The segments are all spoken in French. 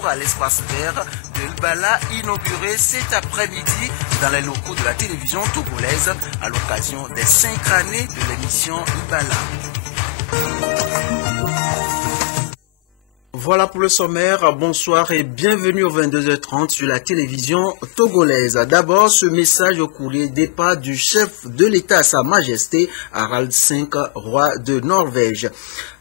retour à l'espace vert de Libala, inauguré cet après-midi dans les locaux de la télévision togolaise à l'occasion des 5 années de l'émission Libala. Voilà pour le sommaire. Bonsoir et bienvenue au 22h30 sur la télévision togolaise. D'abord, ce message au courrier départ du chef de l'État à Sa Majesté Harald V, roi de Norvège.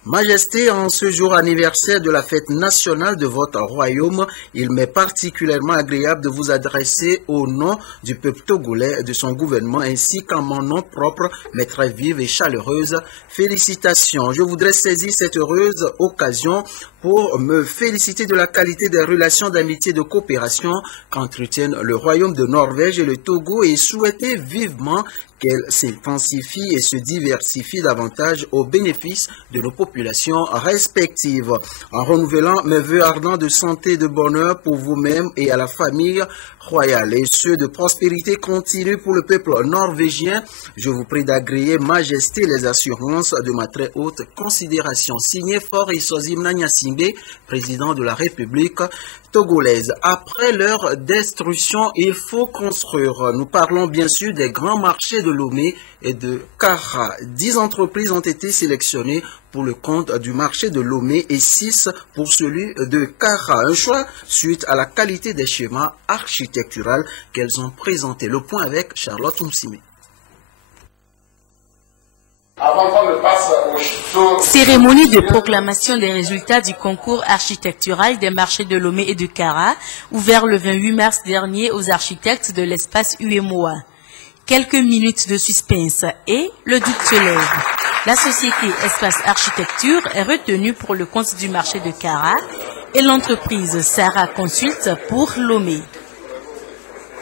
Majesté, en ce jour anniversaire de la fête nationale de votre royaume, il m'est particulièrement agréable de vous adresser au nom du peuple togolais, de son gouvernement, ainsi qu'en mon nom propre, mes très vives et chaleureuses félicitations. Je voudrais saisir cette heureuse occasion pour me féliciter de la qualité des relations d'amitié et de coopération qu'entretiennent le royaume de Norvège et le Togo et souhaiter vivement qu'elle s'intensifie et se diversifie davantage au bénéfice de nos populations respectives. En renouvelant mes vœux ardents de santé et de bonheur pour vous-même et à la famille royale et ceux de prospérité continue pour le peuple norvégien, je vous prie d'agréer, Majesté, les assurances de ma très haute considération. Signé Faure Isosim Nanyasingbe, président de la République togolaise. Après leur destruction, il faut construire. Nous parlons bien sûr des grands marchés de Lomé et de Kara. 10 entreprises ont été sélectionnées pour le compte du marché de Lomé et 6 pour celui de Kara. Un choix suite à la qualité des schémas architecturaux qu'elles ont présentés. Le point avec Charlotte Msime. Cérémonie de proclamation des résultats du concours architectural des marchés de Lomé et de Kara, ouvert le 28 mars dernier aux architectes de l'espace UEMOA. Quelques minutes de suspense et le doute se lève. La société Espace Architecture est retenue pour le compte du marché de Kara et l'entreprise Sarah Consult pour Lomé.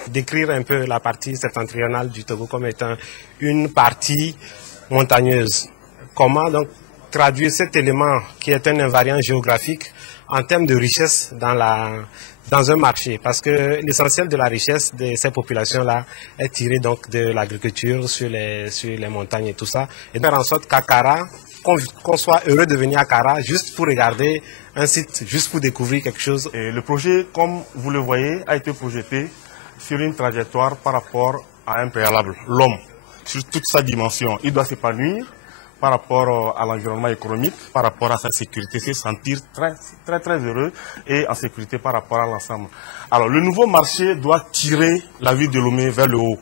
Décrire un peu la partie septentrionale du Togo comme étant une partie montagneuse. Comment donc traduire cet élément qui est un invariant géographique en termes de richesse dans un marché, parce que l'essentiel de la richesse de ces populations-là est tiré donc de l'agriculture sur les montagnes et tout ça, et faire en sorte qu'à Kara, qu'on soit heureux de venir à Kara juste pour regarder un site, juste pour découvrir quelque chose. Et le projet, comme vous le voyez, a été projeté sur une trajectoire par rapport à un préalable, l'homme, sur toute sa dimension. Il doit s'épanouir par rapport à l'environnement économique, par rapport à sa sécurité, se sentir très heureux et en sécurité par rapport à l'ensemble. Alors le nouveau marché doit tirer la ville de Lomé vers le haut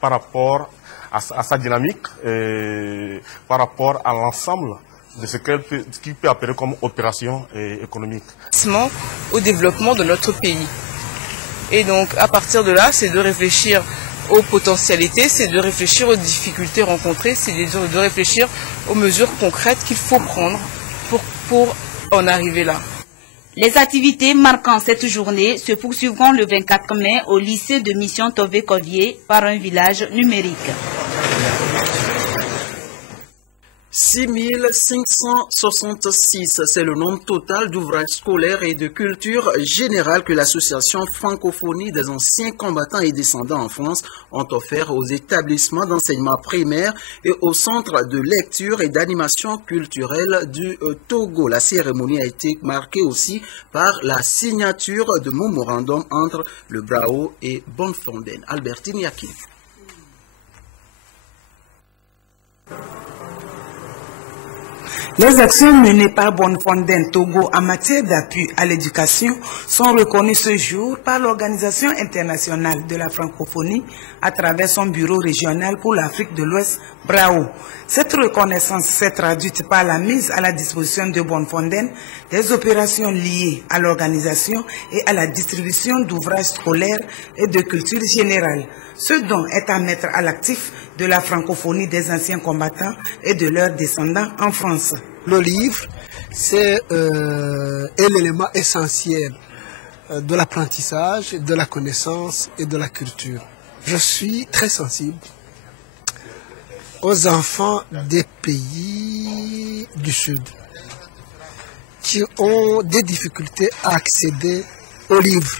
par rapport à sa dynamique, et par rapport à l'ensemble de ce qu'il peut appeler comme opération économique. Au développement de notre pays. Et donc à partir de là, c'est de réfléchir aux potentialités, c'est de réfléchir aux difficultés rencontrées, c'est de réfléchir aux mesures concrètes qu'il faut prendre pour en arriver là. Les activités marquant cette journée se poursuivront le 24 mai au lycée de Mission Tové-Covier par un village numérique. 6566, c'est le nombre total d'ouvrages scolaires et de culture générale que l'association Francophonie des anciens combattants et descendants en France ont offert aux établissements d'enseignement primaire et aux centres de lecture et d'animation culturelle du Togo. La cérémonie a été marquée aussi par la signature de mémorandum entre le Brao et Bonfonden. Albertine Yakin. Les actions menées par Bonfonden Togo en matière d'appui à l'éducation sont reconnues ce jour par l'Organisation internationale de la francophonie à travers son bureau régional pour l'Afrique de l'Ouest, BRAO. Cette reconnaissance s'est traduite par la mise à la disposition de Bonfonden des opérations liées à l'organisation et à la distribution d'ouvrages scolaires et de culture générale. Ce don est à mettre à l'actif de la francophonie des anciens combattants et de leurs descendants en France. Le livre, c'est l'élément essentiel de l'apprentissage, de la connaissance et de la culture. Je suis très sensible aux enfants des pays du Sud qui ont des difficultés à accéder aux livres.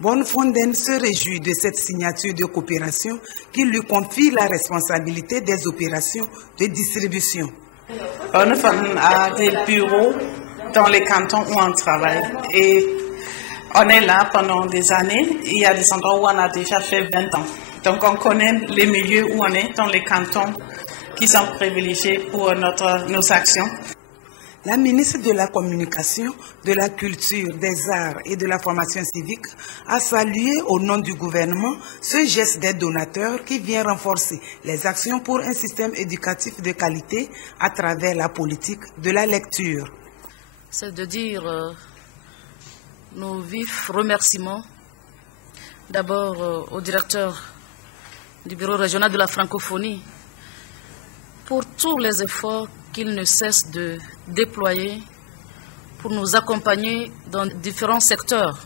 Bonfonden se réjouit de cette signature de coopération qui lui confie la responsabilité des opérations de distribution. Nous sommes à des bureaux dans les cantons où on travaille et On est là pendant des années. Il y a des endroits où on a déjà fait 20 ans. Donc on connaît les milieux où on est dans les cantons qui sont privilégiés pour nos actions. La ministre de la Communication, de la Culture, des Arts et de la Formation civique a salué au nom du gouvernement ce geste des donateurs qui vient renforcer les actions pour un système éducatif de qualité à travers la politique de la lecture. C'est de dire nos vifs remerciements d'abord au directeur du bureau régional de la francophonie pour tous les efforts qu'il ne cesse de déployer pour nous accompagner dans différents secteurs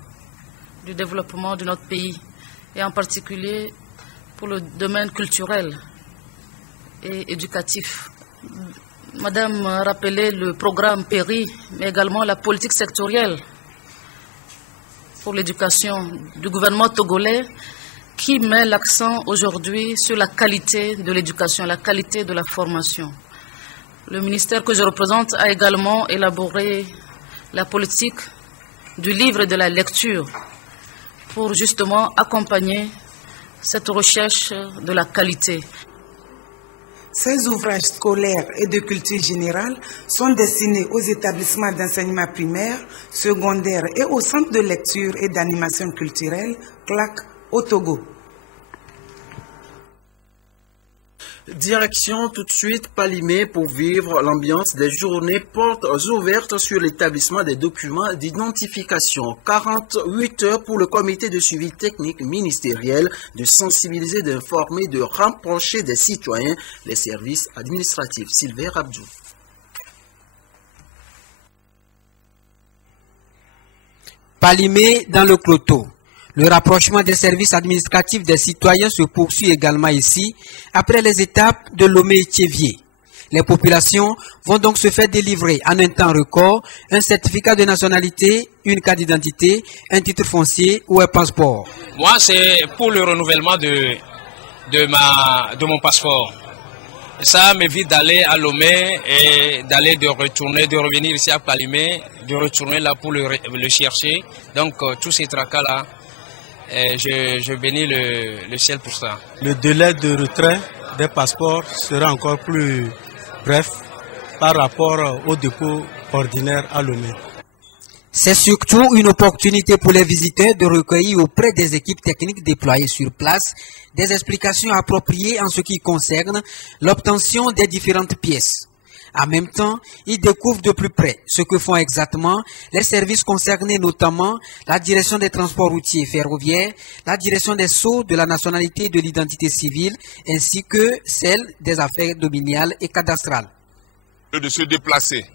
du développement de notre pays et en particulier pour le domaine culturel et éducatif. Madame a rappelé le programme PERI, mais également la politique sectorielle pour l'éducation du gouvernement togolais qui met l'accent aujourd'hui sur la qualité de l'éducation, la qualité de la formation. Le ministère que je représente a également élaboré la politique du livre et de la lecture pour justement accompagner cette recherche de la qualité. Ces ouvrages scolaires et de culture générale sont destinés aux établissements d'enseignement primaire, secondaire et aux centres de lecture et d'animation culturelle, CLAC, au Togo. Direction tout de suite Palimé pour vivre l'ambiance des journées portes ouvertes sur l'établissement des documents d'identification. 48 heures pour le comité de suivi technique ministériel de sensibiliser, d'informer, de rapprocher des citoyens les services administratifs. Sylvain Abdou. Palimé dans le Cloto. Le rapprochement des services administratifs des citoyens se poursuit également ici, après les étapes de Lomé et Tchévier. Les populations vont donc se faire délivrer en un temps record un certificat de nationalité, une carte d'identité, un titre foncier ou un passeport. Moi, c'est pour le renouvellement de mon passeport. Ça m'évite d'aller à Lomé et de revenir ici à Palimé, de retourner là pour le chercher. Donc, tous ces tracas-là, je bénis le ciel pour ça. Le délai de retrait des passeports sera encore plus bref par rapport au dépôt ordinaire à Lomé. C'est surtout une opportunité pour les visiteurs de recueillir auprès des équipes techniques déployées sur place des explications appropriées en ce qui concerne l'obtention des différentes pièces. En même temps, ils découvrent de plus près ce que font exactement les services concernés, notamment la direction des transports routiers et ferroviaires, la direction des sceaux de la nationalité et de l'identité civile, ainsi que celle des affaires domaniales et cadastrales. De se déplacer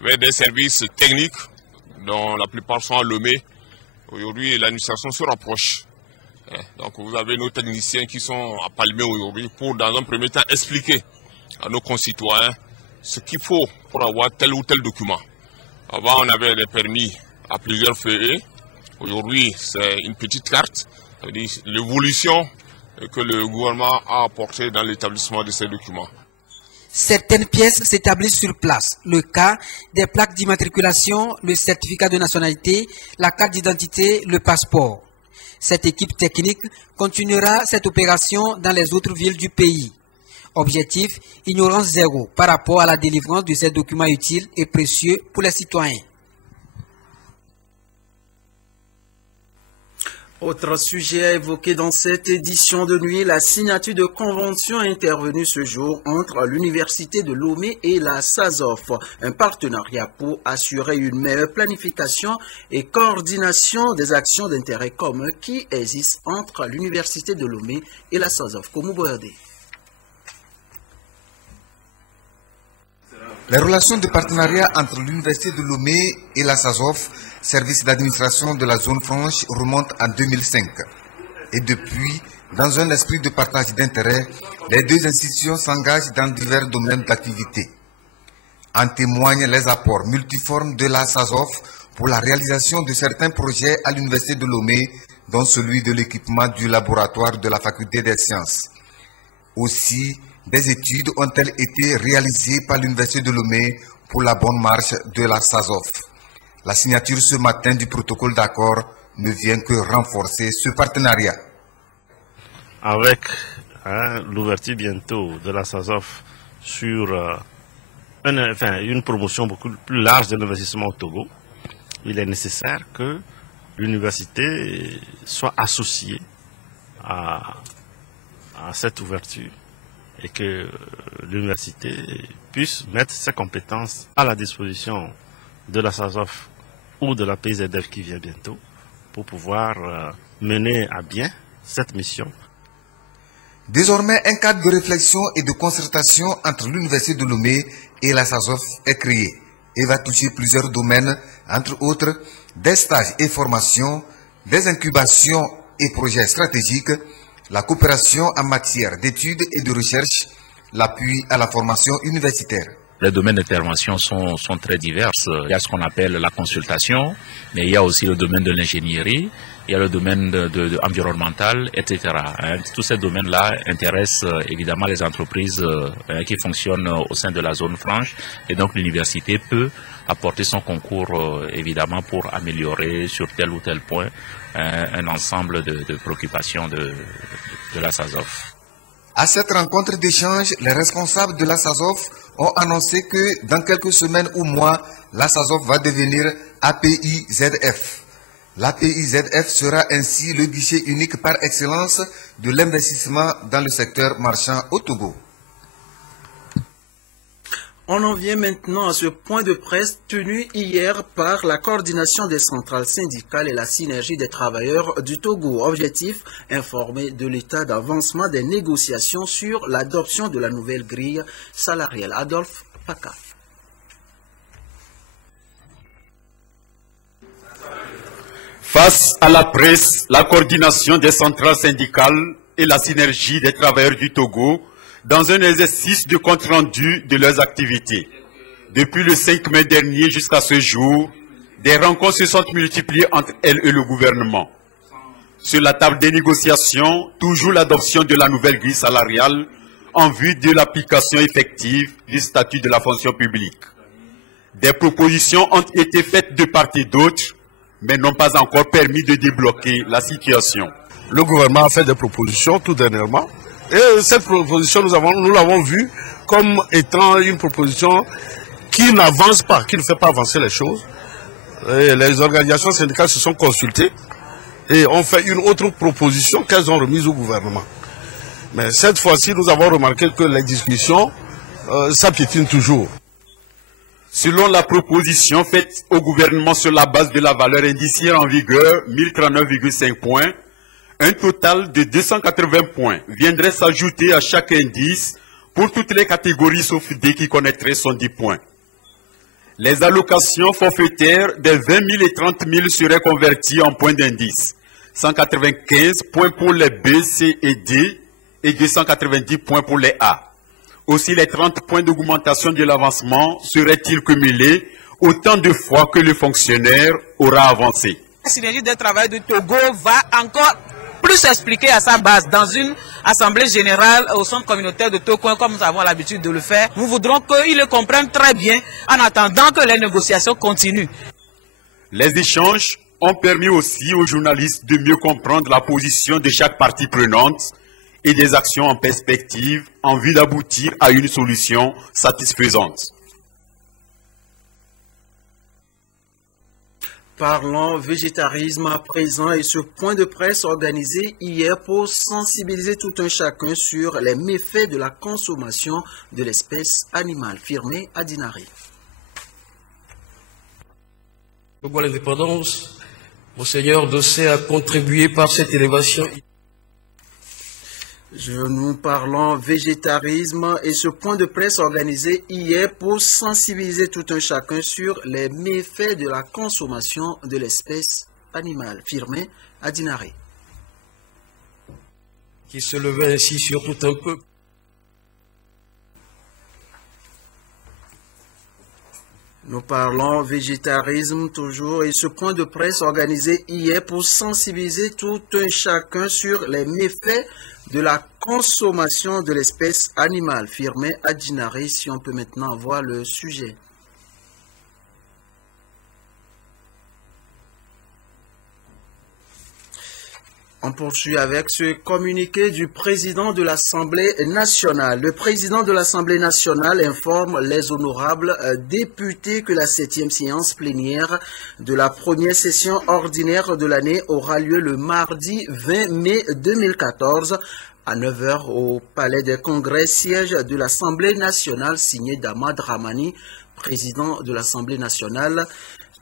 vers des services techniques, dont la plupart sont à Lomé, aujourd'hui l'administration se rapproche. Donc vous avez nos techniciens qui sont à Palimé aujourd'hui pour, dans un premier temps, expliquer à nos concitoyens ce qu'il faut pour avoir tel ou tel document. Avant, on avait des permis à plusieurs feuillets. Aujourd'hui, c'est une petite carte. Ça veut dire l'évolution que le gouvernement a apportée dans l'établissement de ces documents. Certaines pièces s'établissent sur place. Le cas des plaques d'immatriculation, le certificat de nationalité, la carte d'identité, le passeport. Cette équipe technique continuera cette opération dans les autres villes du pays. Objectif, ignorance zéro par rapport à la délivrance de ces documents utiles et précieux pour les citoyens. Autre sujet à évoquer dans cette édition de nuit, la signature de convention intervenue ce jour entre l'Université de Lomé et la SAZOF. Un partenariat pour assurer une meilleure planification et coordination des actions d'intérêt commun qui existent entre l'Université de Lomé et la SAZOF. Les relations de partenariat entre l'Université de Lomé et la SAZOF, service d'administration de la zone franche, remontent en 2005. Et depuis, dans un esprit de partage d'intérêts, les deux institutions s'engagent dans divers domaines d'activité. En témoignent les apports multiformes de la SAZOF pour la réalisation de certains projets à l'Université de Lomé, dont celui de l'équipement du laboratoire de la Faculté des sciences. Aussi, des études ont-elles été réalisées par l'Université de Lomé pour la bonne marche de la SAZOF. La signature ce matin du protocole d'accord ne vient que renforcer ce partenariat. Avec l'ouverture bientôt de la SASOF sur une promotion beaucoup plus large de l'investissement au Togo, il est nécessaire que l'université soit associée à cette ouverture et que l'université puisse mettre ses compétences à la disposition de la SASOF ou de la PIZF qui vient bientôt pour pouvoir mener à bien cette mission. Désormais, un cadre de réflexion et de concertation entre l'Université de Lomé et la SASOF est créé et va toucher plusieurs domaines, entre autres des stages et formations, des incubations et projets stratégiques, la coopération en matière d'études et de recherche, l'appui à la formation universitaire. Les domaines d'intervention sont très divers. Il y a ce qu'on appelle la consultation, mais il y a aussi le domaine de l'ingénierie, il y a le domaine environnemental, etc. Tous ces domaines-là intéressent évidemment les entreprises qui fonctionnent au sein de la zone franche, et donc l'université peut apporter son concours évidemment pour améliorer sur tel ou tel point un ensemble de préoccupations de la SASOF. À cette rencontre d'échange, les responsables de la SASOF ont annoncé que dans quelques semaines ou mois, la SASOF va devenir APIZF. L'APIZF sera ainsi le guichet unique par excellence de l'investissement dans le secteur marchand au Togo. On en vient maintenant à ce point de presse tenu hier par la coordination des centrales syndicales et la synergie des travailleurs du Togo. Objectif, informer de l'état d'avancement des négociations sur l'adoption de la nouvelle grille salariale. Adolphe Paca. Face à la presse, la coordination des centrales syndicales et la synergie des travailleurs du Togo dans un exercice de compte-rendu de leurs activités. Depuis le 5 mai dernier jusqu'à ce jour, des rencontres se sont multipliées entre elles et le gouvernement. Sur la table des négociations, toujours l'adoption de la nouvelle grille salariale en vue de l'application effective du statut de la fonction publique. Des propositions ont été faites de part et d'autre, mais n'ont pas encore permis de débloquer la situation. Le gouvernement a fait des propositions tout dernièrement. Et cette proposition, nous l'avons vue comme étant une proposition qui n'avance pas, qui ne fait pas avancer les choses. Et les organisations syndicales se sont consultées et ont fait une autre proposition qu'elles ont remise au gouvernement. Mais cette fois-ci, nous avons remarqué que les discussions s'apiétinent toujours. Selon la proposition faite au gouvernement sur la base de la valeur indiciaire en vigueur, 1039,5 points, un total de 280 points viendrait s'ajouter à chaque indice pour toutes les catégories sauf D qui connaîtraient 110 points. Les allocations forfaitaires des 20 000 et 30 000 seraient converties en points d'indice. 195 points pour les B, C et D et 290 points pour les A. Aussi, les 30 points d'augmentation de l'avancement seraient-ils cumulés autant de fois que le fonctionnaire aura avancé. La synergie des travailleurs du Togo va encore plus expliquer à sa base dans une assemblée générale au centre communautaire de Togo, comme nous avons l'habitude de le faire. Nous voudrons qu'ils le comprennent très bien en attendant que les négociations continuent. Les échanges ont permis aussi aux journalistes de mieux comprendre la position de chaque partie prenante et des actions en perspective en vue d'aboutir à une solution satisfaisante. Parlons végétarisme à présent et ce point de presse organisé hier pour sensibiliser tout un chacun sur les méfaits de la consommation de l'espèce animale. Firmé à Dinari. Pour l'indépendance, Monseigneur Dossé a contribué par cette élévation. Nous parlons végétarisme et ce point de presse organisé hier pour sensibiliser tout un chacun sur les méfaits de la consommation de l'espèce animale. Firmé à Dinari. Qui se levait ainsi sur tout un peuple. Nous parlons végétarisme toujours et ce point de presse organisé hier pour sensibiliser tout un chacun sur les méfaits de la consommation de l'espèce animale. Firmé à Dinari, si on peut maintenant voir le sujet. On poursuit avec ce communiqué du président de l'Assemblée nationale. Le président de l'Assemblée nationale informe les honorables députés que la 7e séance plénière de la première session ordinaire de l'année aura lieu le mardi 20 mai 2014 à 9 h au Palais des Congrès, siège de l'Assemblée nationale, signé Dama Dramani, président de l'Assemblée nationale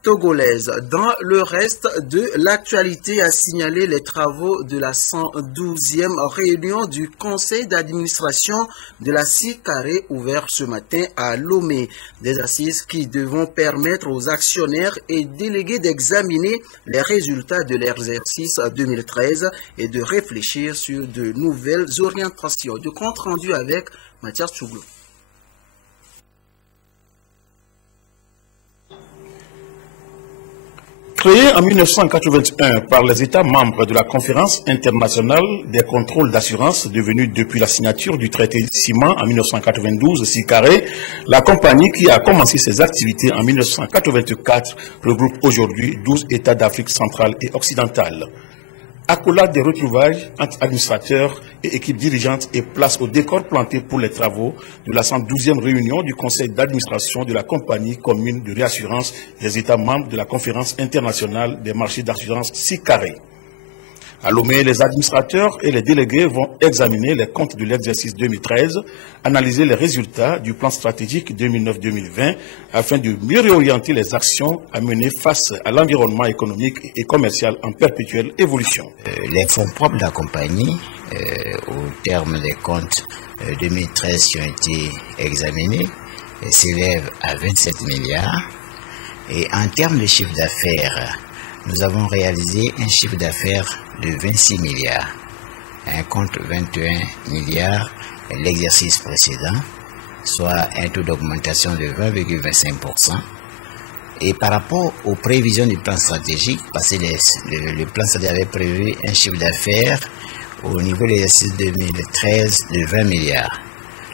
togolaise. Dans le reste de l'actualité, a signalé les travaux de la 112e réunion du conseil d'administration de la CICARE ouvert ce matin à Lomé. Des assises qui devront permettre aux actionnaires et délégués d'examiner les résultats de l'exercice 2013 et de réfléchir sur de nouvelles orientations. De compte rendu avec Mathias Tchouglou. Créé en 1981 par les États membres de la Conférence internationale des contrôles d'assurance, devenue depuis la signature du traité ciment en 1992, CICARE, la compagnie qui a commencé ses activités en 1984 regroupe aujourd'hui 12 États d'Afrique centrale et occidentale. Accolade des retrouvailles entre administrateurs et équipes dirigeantes et place au décor planté pour les travaux de la 112e réunion du conseil d'administration de la compagnie commune de réassurance des États membres de la conférence internationale des marchés d'assurance CICARE. À Lomé, les administrateurs et les délégués vont examiner les comptes de l'exercice 2013, analyser les résultats du plan stratégique 2009-2020 afin de mieux réorienter les actions à mener face à l'environnement économique et commercial en perpétuelle évolution. Les fonds propres de la compagnie, au terme des comptes 2013 qui ont été examinés, s'élèvent à 27 milliards. Et en termes de chiffre d'affaires, nous avons réalisé un chiffre d'affaires de 26 milliards, un compte 21 milliards l'exercice précédent, soit un taux d'augmentation de 20,25%. Et par rapport aux prévisions du plan stratégique, parce que le plan stratégique avait prévu un chiffre d'affaires au niveau de l'exercice 2013 de 20 milliards.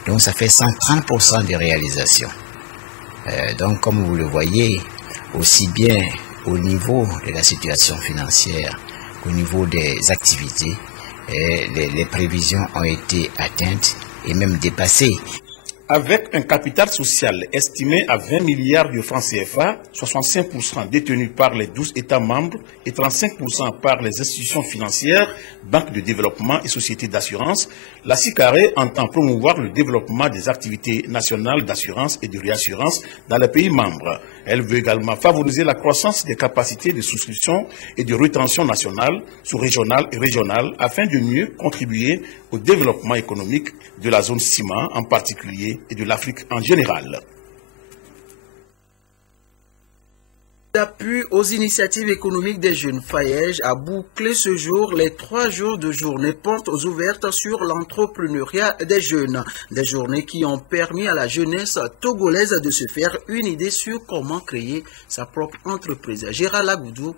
Donc ça fait 130% de réalisation. Donc comme vous le voyez, aussi bien au niveau de la situation financière qu'au niveau des activités, les prévisions ont été atteintes et même dépassées. Avec un capital social estimé à 20 milliards de francs CFA, 65% détenus par les 12 États membres et 35% par les institutions financières, banques de développement et sociétés d'assurance, la CICARE entend promouvoir le développement des activités nationales d'assurance et de réassurance dans les pays membres. Elle veut également favoriser la croissance des capacités de souscription et de rétention nationale, sous-régionale et régionale afin de mieux contribuer au développement économique de la zone ciment en particulier et de l'Afrique en général. D'appui aux initiatives économiques des jeunes, Fayège a bouclé ce jour les 3 jours de journées portes ouvertes sur l'entrepreneuriat des jeunes. Des journées qui ont permis à la jeunesse togolaise de se faire une idée sur comment créer sa propre entreprise. Gérard Lagoudou,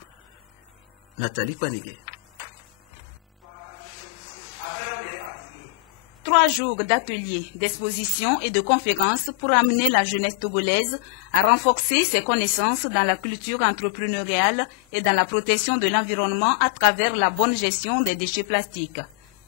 Nathalie Panigué. 3 jours d'ateliers, d'expositions et de conférences pour amener la jeunesse togolaise à renforcer ses connaissances dans la culture entrepreneuriale et dans la protection de l'environnement à travers la bonne gestion des déchets plastiques.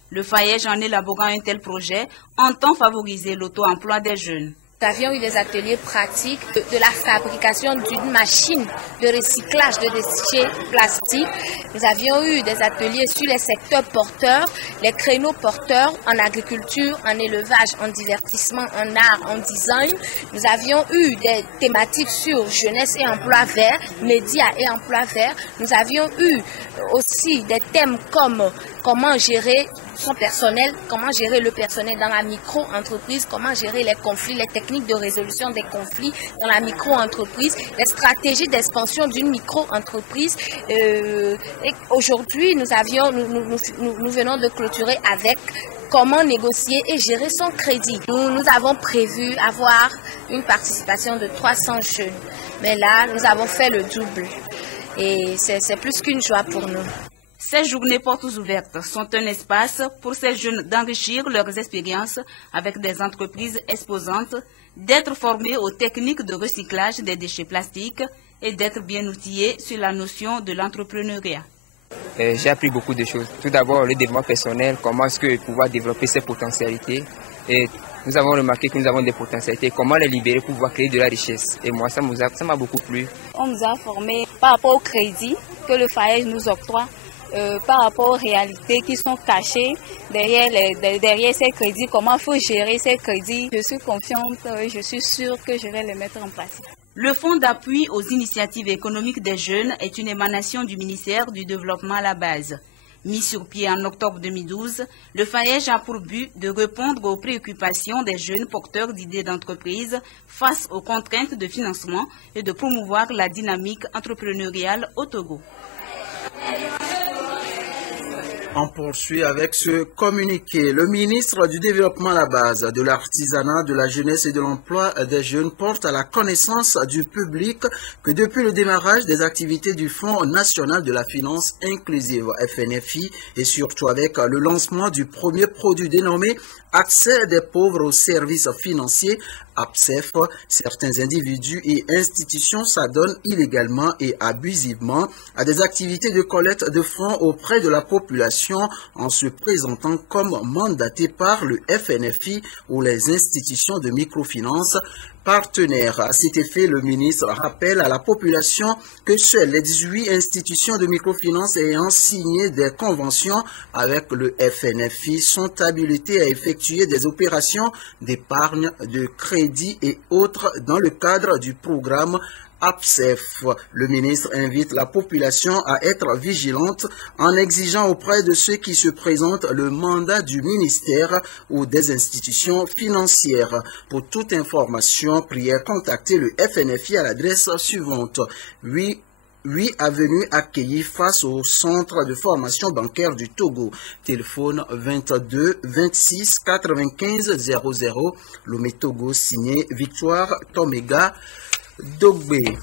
Le Fayège, en élaborant un tel projet, entend favoriser l'auto-emploi des jeunes. Nous avions eu des ateliers pratiques de la fabrication d'une machine de recyclage de déchets plastiques. Nous avions eu des ateliers sur les secteurs porteurs, les créneaux porteurs en agriculture, en élevage, en divertissement, en art, en design. Nous avions eu des thématiques sur jeunesse et emploi vert, médias et emploi vert. Nous avions eu aussi des thèmes comme comment gérer son personnel, comment gérer le personnel dans la micro-entreprise, comment gérer les conflits, les techniques de résolution des conflits dans la micro-entreprise, les stratégies d'expansion d'une micro-entreprise. Aujourd'hui, nous venons de clôturer avec comment négocier et gérer son crédit. Nous avons prévu avoir une participation de 300 jeunes, mais là, nous avons fait le double et c'est plus qu'une joie pour nous. Ces journées portes ouvertes sont un espace pour ces jeunes d'enrichir leurs expériences avec des entreprises exposantes, d'être formés aux techniques de recyclage des déchets plastiques et d'être bien outillés sur la notion de l'entrepreneuriat. j'ai appris beaucoup de choses. Tout d'abord, le développement personnel, comment est-ce que pouvoir développer ses potentialités. Et nous avons remarqué que nous avons des potentialités, comment les libérer pour pouvoir créer de la richesse. Et moi, ça m'a beaucoup plu. On nous a formés par rapport au crédit que le FAEJ nous octroie, par rapport aux réalités qui sont cachées derrière ces crédits, comment il faut gérer ces crédits. Je suis confiante, je suis sûre que je vais les mettre en place. Le Fonds d'appui aux initiatives économiques des jeunes est une émanation du ministère du Développement à la base. Mis sur pied en octobre 2012, le FAEJ a pour but de répondre aux préoccupations des jeunes porteurs d'idées d'entreprise face aux contraintes de financement et de promouvoir la dynamique entrepreneuriale au Togo. On poursuit avec ce communiqué. Le ministre du Développement à la base, de l'artisanat, de la jeunesse et de l'emploi des jeunes porte à la connaissance du public que depuis le démarrage des activités du Fonds national de la finance inclusive FNFI et surtout avec le lancement du premier produit dénommé Accès des pauvres aux services financiers, APSEF, certains individus et institutions s'adonnent illégalement et abusivement à des activités de collecte de fonds auprès de la population en se présentant comme mandatés par le FNFI ou les institutions de microfinance partenaires. À cet effet, le ministre rappelle à la population que seules les 18 institutions de microfinance ayant signé des conventions avec le FNFI sont habilitées à effectuer des opérations d'épargne, de crédit et autres dans le cadre du programme APSEF. Le ministre invite la population à être vigilante en exigeant auprès de ceux qui se présentent le mandat du ministère ou des institutions financières. Pour toute information, priez contacter le FNFI à l'adresse suivante: 8 avenue Accueilli face au centre de formation bancaire du Togo. Téléphone 22 26 95 00. Lomé Togo, signé Victoire Toméga Dogbe.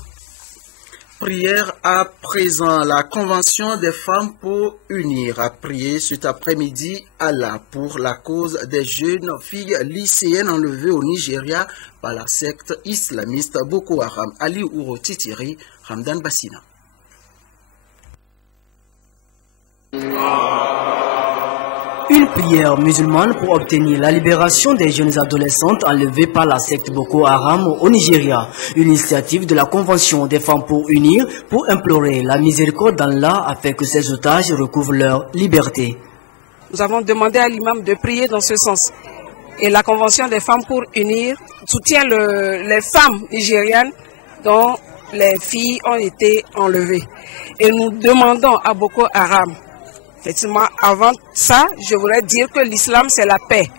Prière à présent. La Convention des femmes pour unir a prié cet après-midi Allah pour la cause des jeunes filles lycéennes enlevées au Nigeria par la secte islamiste Boko Haram. Ali Ouro Titiri, Ramdan Bassina. Une prière musulmane pour obtenir la libération des jeunes adolescentes enlevées par la secte Boko Haram au Nigeria. Une initiative de la Convention des femmes pour unir, pour implorer la miséricorde d'Allah afin que ces otages recouvrent leur liberté. Nous avons demandé à l'imam de prier dans ce sens. Et la Convention des femmes pour unir soutient les femmes nigérianes dont les filles ont été enlevées. Et nous demandons à Boko Haram. Effectivement, avant ça, je voudrais dire que l'islam, c'est la paix.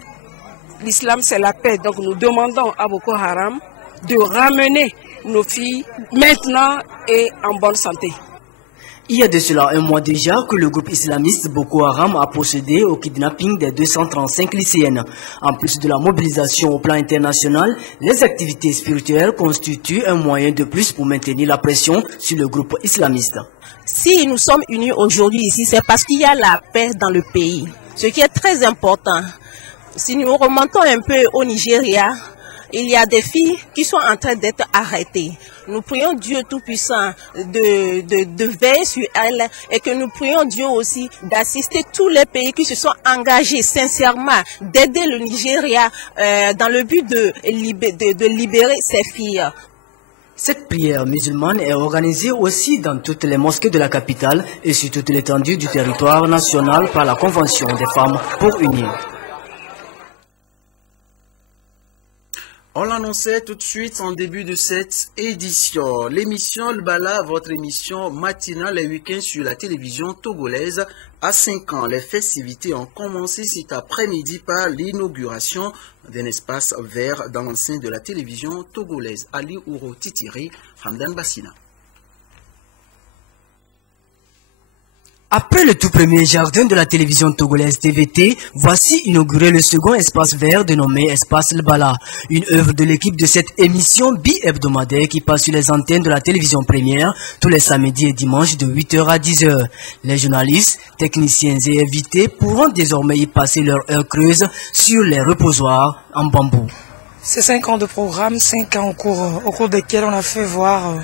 L'islam, c'est la paix. Donc, nous demandons à Boko Haram de ramener nos filles maintenant et en bonne santé. Il y a de cela un mois déjà que le groupe islamiste Boko Haram a procédé au kidnapping des 235 lycéennes. En plus de la mobilisation au plan international, les activités spirituelles constituent un moyen de plus pour maintenir la pression sur le groupe islamiste. Si nous sommes unis aujourd'hui ici, c'est parce qu'il y a la paix dans le pays, ce qui est très important. Si nous remontons un peu au Nigeria, il y a des filles qui sont en train d'être arrêtées. Nous prions Dieu Tout-Puissant de veiller sur elles et que nous prions Dieu aussi d'assister tous les pays qui se sont engagés sincèrement d'aider le Nigeria dans le but de libérer ces filles. Cette prière musulmane est organisée aussi dans toutes les mosquées de la capitale et sur toute l'étendue du territoire national par la Convention des femmes pour unir. On l'annonçait tout de suite en début de cette édition. L'émission Le Bala, votre émission matinale les week-ends sur la télévision togolaise. À 5 ans, les festivités ont commencé cet après-midi par l'inauguration d'un espace vert dans l'enceinte de la télévision togolaise. Ali Ouro Titiri, Ramdan Bassina. Après le tout premier jardin de la télévision togolaise TVT, voici inauguré le second espace vert dénommé Espace Le Bala, une œuvre de l'équipe de cette émission bi-hebdomadaire qui passe sur les antennes de la télévision première tous les samedis et dimanches de 8h à 10h. Les journalistes, techniciens et invités pourront désormais y passer leur heure creuse sur les reposoirs en bambou. C'est 5 ans de programme, 5 ans au cours desquels on a fait voir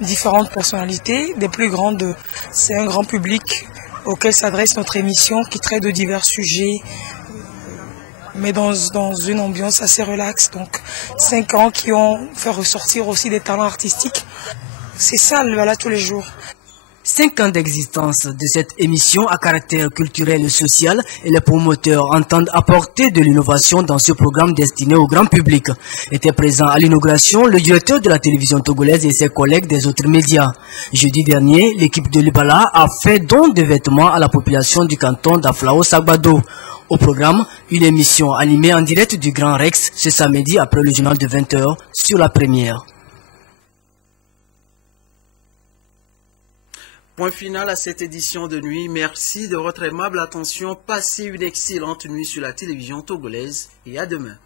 différentes personnalités, des plus grandes, c'est un grand public auquel s'adresse notre émission qui traite de divers sujets, mais dans une ambiance assez relaxe. Donc 5 ans qui ont fait ressortir aussi des talents artistiques. C'est ça le Bala tous les jours. 5 ans d'existence de cette émission à caractère culturel et social, et les promoteurs entendent apporter de l'innovation dans ce programme destiné au grand public. Était présent à l'inauguration le directeur de la télévision togolaise et ses collègues des autres médias. Jeudi dernier, l'équipe de Libala a fait don de vêtements à la population du canton d'Aflao-Sagbado. Au programme, une émission animée en direct du Grand Rex ce samedi après le journal de 20h sur la première. Point final à cette édition de nuit. Merci de votre aimable attention. Passez une excellente nuit sur la télévision togolaise et à demain.